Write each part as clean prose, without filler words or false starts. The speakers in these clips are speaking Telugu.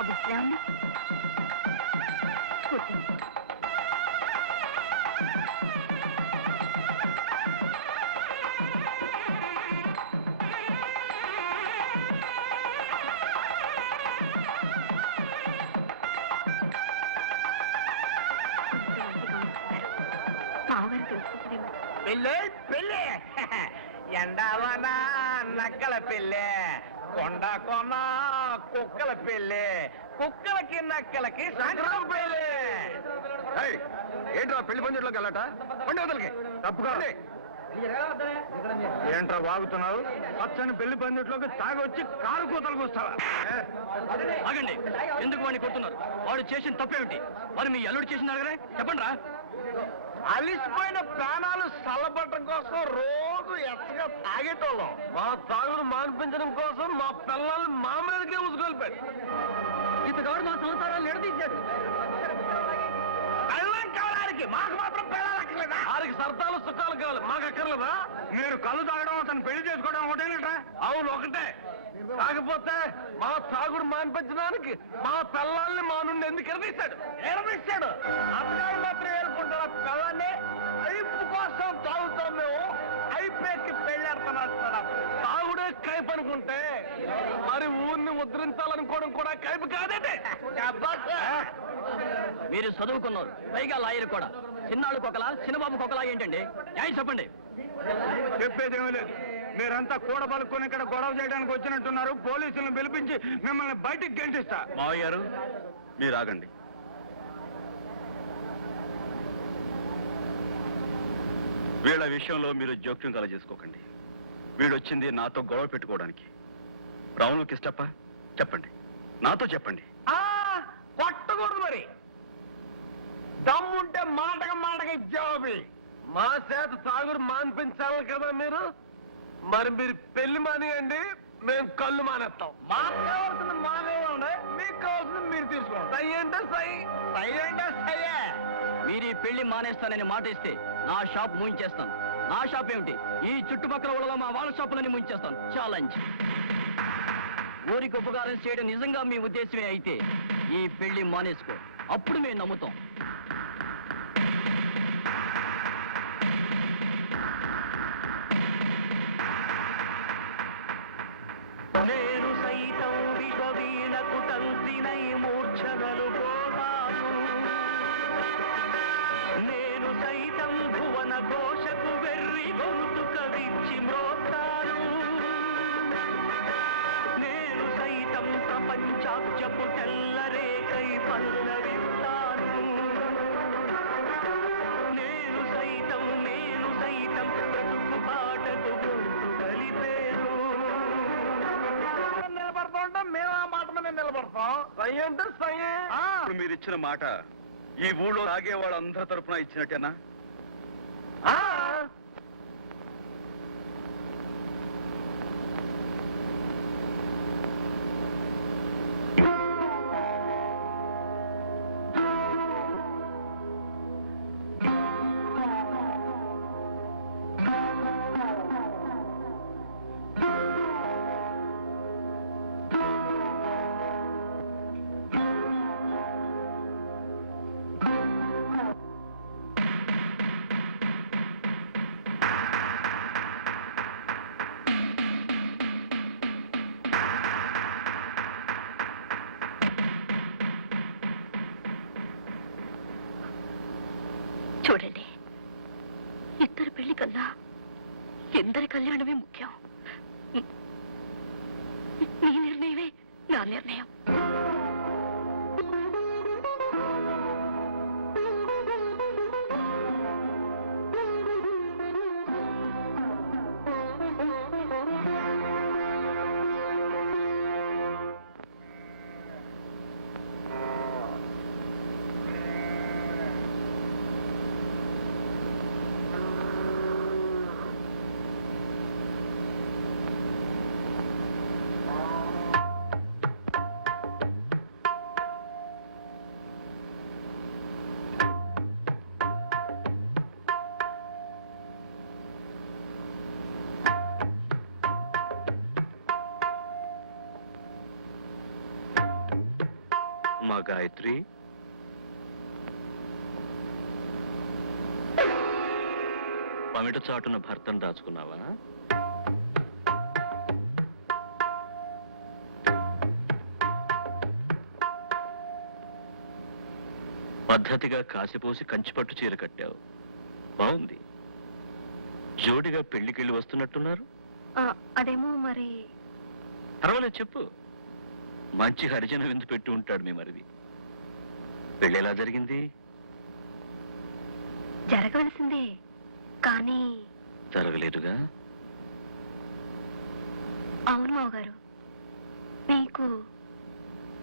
ఏమండి? కూర్చోండి. మామగారు తెలుసుకుంటారేమో. పెళ్ళి పెళ్ళి ఎండావన నక్కల పెళ్ళి కొండ కొన కుక్కల పెళ్ళి కుక్కలకి నక్కలకి సంక్రం పెళ్ళి. ఏంట్రా పెళ్లి పందిట్లోకి వెళ్ళట పండుగలకి తప్పుగా ఏంట్రా వాగుతున్నావు? పచ్చని పెళ్లి పందిట్లోకి తాగొచ్చి కారు కూతలకు వస్తావా? ఆగండి, ఎందుకు వాడిని కొడుతున్నారు? వాడు చేసిన తప్పేమిటి? మరి మీ అల్లుడు చేసిన అడగరే చెప్పండి రా. అలిసిపోయిన ప్రాణాలు చల్లబట్టడం కోసం రోజు ఎత్తగా తాగేటోళ్ళం. మా తాగుడు మాన్పించడం కోసం మా పిల్లల్ని మా మీదకే ఉసుగొల్పాడు. ఇతగాడు మా సంసారాలు నిడదీశాడు. పెళ్ళం కావడానికి మాకు మాత్రం పెళ్ళాలక్కర్లేదా? వారికి సరదాలు సుఖాలు కావాలి, మాకు అక్కర్లేదా? మీరు కళ్ళు తాగడం అతను పెళ్లి చేసుకోవడం ఒకటేనట్రా? అవును ఒకటే. కాకపోతే మా తాగుడు మాన్పించడానికి మా పిల్లల్ని మా నుండి ఎందుకు ఎరదీశాడు? అబ్బాయిలు మాత్రం ఏరుకుంటారా పిల్లల్ని? అయిపు కోసం తాగుతాం మేము, అయిపోయి పెళ్ళాడుతున్నాడు. తాగుడే కైపు అనుకుంటే మరి ఊరిని ముద్రించాలనుకోవడం కూడా కైపు కాదండి. మీరు చదువుకున్నారు, పైగా లాయర్ కూడా. చిన్నాళ్ళు కొకలా చిన్నబాబు కొకలా ఏంటండి? న్యాయం చెప్పండి. చెప్పేదేమీ లేదు. మీరంతా కూడ పలుకొని ఇక్కడ గొడవ చేయడానికి వచ్చినట్టున్నారు. పోలీసులను పిలిపించి మిమ్మల్ని బయటికి గెంటిస్తా. మావయ్య గారు మీరు ఆగండి. వీళ్ళ విషయంలో మీరు జోక్యం కలగజేసుకోకండి. వీడొచ్చింది నాతో గొడవ పెట్టుకోవడానికి. రావును కిష్టప్ప చెప్పండి, నాతో చెప్పండి. కొట్టకూడదు మరి. దమ్ముంటే మాటకి జవాబి. మా చేత తాగుడు మాన్పించాలి కదా మీరు. మరి మీరు పెళ్లి మానేయండి, మేము కళ్ళు మానేస్తాం. మాకు కావాల్సిన మానేయండి, మీకు కావాల్సింది మీరు తీసుకోండి. సై అంటే సై, సై అంటే సయ్యే. మీరు ఈ పెళ్లి మానేస్తానని మాట ఇస్తే నా షాప్ మూయించేస్తాను. నా షాప్ ఏమిటి, ఈ చుట్టుపక్కల ఊళ్ళో మా వాళ్ళ షాపులని మూయించేస్తాను. ఛాలెంజ్. ఊరికి ఉపకారం చేయడం నిజంగా మీ ఉద్దేశమే అయితే ఈ పెళ్లి మానేసుకో, అప్పుడు మేము నమ్ముతాం. నేను సైతం విషవీణకు తంతినై మూర్ఛనలు పోతాను. నేను సైతం భువన ఘోషకు వెర్రి గొంతు కవిచ్చి మ్రోతాను. నేను సైతం ప్రపంచాక్షపు తెల్లరేకై పల్లవిస్తాను. నేను సైతం బ్రతుకు పాటకు గొంతు కలిపేను. నిలబడతా మేము ఆ మాట మీద నిలబడతాం. సై అంటే సై. ఇప్పుడు మీరు ఇచ్చిన మాట ఈ ఊళ్ళో తాగే వాళ్ళందరి తరపున ఇచ్చినట్టేనా? చూడండి, ఇద్దరు పెళ్లి కన్నా ఎందరి కళ్యాణమే ముఖ్యం. నీ నిర్ణయమే నా నిర్ణయం. అమ్మా గాయత్రి, పమిట చాటున భర్తను దాచుకున్నావా? పద్ధతిగా కాసిపోసి కంచిపట్టు చీర కట్టావు, బాగుంది. జోడిగా పెళ్లికెళ్ళి వస్తున్నట్టున్నారు. అదేమో మరి. పర్వాలేదు, చెప్పు. మంచి హరిజన విందు పెట్టి ఉంటాడు మీ మరిది. పెళ్ళి ఎలా జరిగింది? జరగవలసిందే కానీ జరగలేదుగా. అవును మావగారు.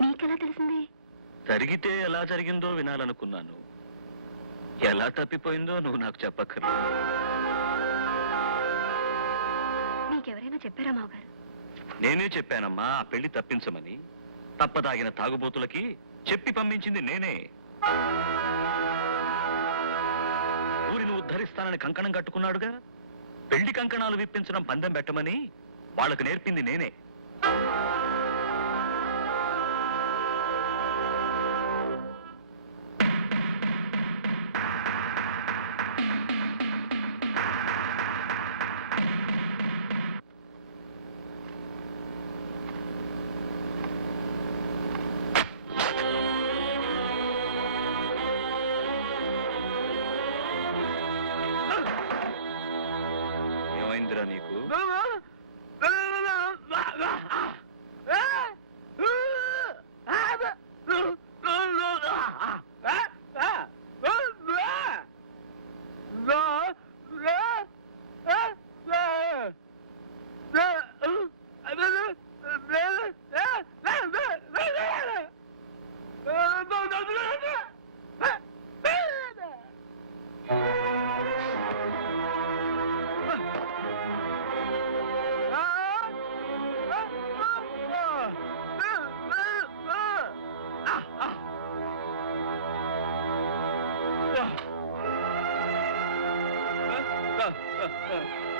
మీకెలా తెలిసింది? జరిగితే ఎలా జరిగిందో వినాలనుకున్నాను. ఎలా తప్పిపోయిందో నువ్వు నాకు చెప్పక్కర్లేదు. మీకెవరైనా చెప్పారా మావగారు? నేనే చెప్పానమ్మా ఆ పెళ్లి తప్పించమని. తప్పదాగిన తాగుబోతులకి చెప్పి పంపించింది నేనే. ఊరిని ఉద్ధరిస్తానని కంకణం కట్టుకున్నాడుగా, పెళ్లి కంకణాలు విప్పించడం పందెం పెట్టమని వాళ్ళకు నేర్పింది నేనే. ఏమైందిరా నీకు?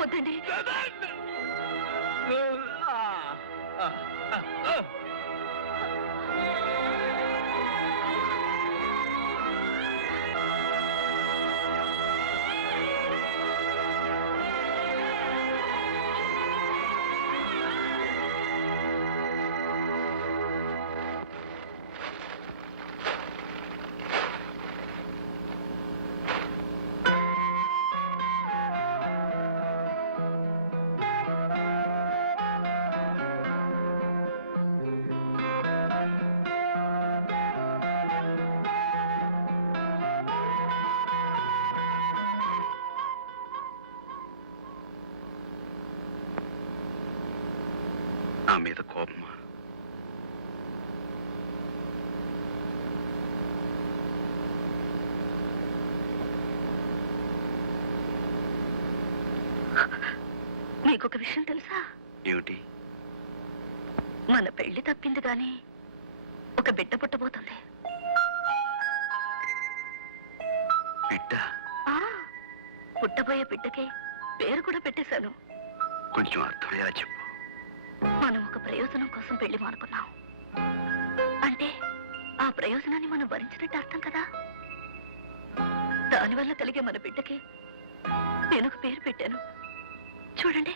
వద్దండి. నా మీద కోపమా? నీకొక విషయం తెలుసా? ఏమిటి? మన పెళ్లి తప్పింది కానీ ఒక బిడ్డ పుట్టబోతుంది. బిడ్డ? పుట్టబోయే బిడ్డకే పేరు కూడా పెట్టేశాను. కొంచెం అర్థమయ్యేలా చెప్పు. మనం ఒక ప్రయోజనం కోసం పెళ్లి మానుకున్నాం అంటే ఆ ప్రయోజనాన్ని మనం భరించినట్టు అర్థం కదా. దానివల్ల కలిగే మన బిడ్డకి నేను ఒక పేరు పెట్టాను. చూడండి.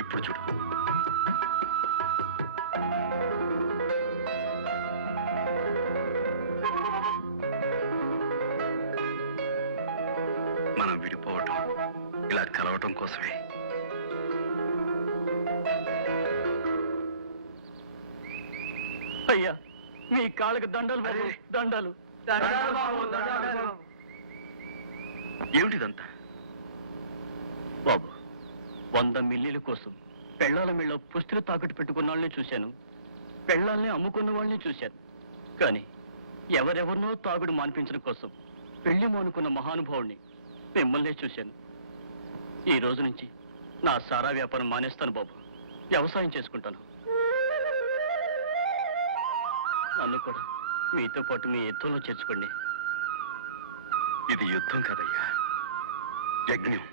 ఇప్పుడు చూడు. మనం విడిపోవటం ఇలా కలవటం కోసమే. అయ్యా, మీ కాళ్ళకి దండలు బాబు, దండలు. ఏమిటిదంతా? బాబు, 100 మిల్లీల కోసం పెళ్ళాల మీళ్ళ పుస్తులు తాకట్టు పెట్టుకున్న వాళ్ళని చూశాను, పెళ్ళాలని అమ్ముకున్న వాళ్ళని చూశాను. కానీ ఎవరెవరినో తాగుడు మాన్పించడం కోసం పెళ్లి మానుకున్న మహానుభావుల్ని మిమ్మల్నే చూశాను. ఈ రోజు నుంచి నా సారా వ్యాపారం మానేస్తాను బాబు, వ్యవసాయం చేసుకుంటాను. నన్ను కూడా మీతో పాటు మీ ఎత్తులో చేర్చుకోండి. ఇది యుద్ధం కాదయ్యా, యజ్ఞం.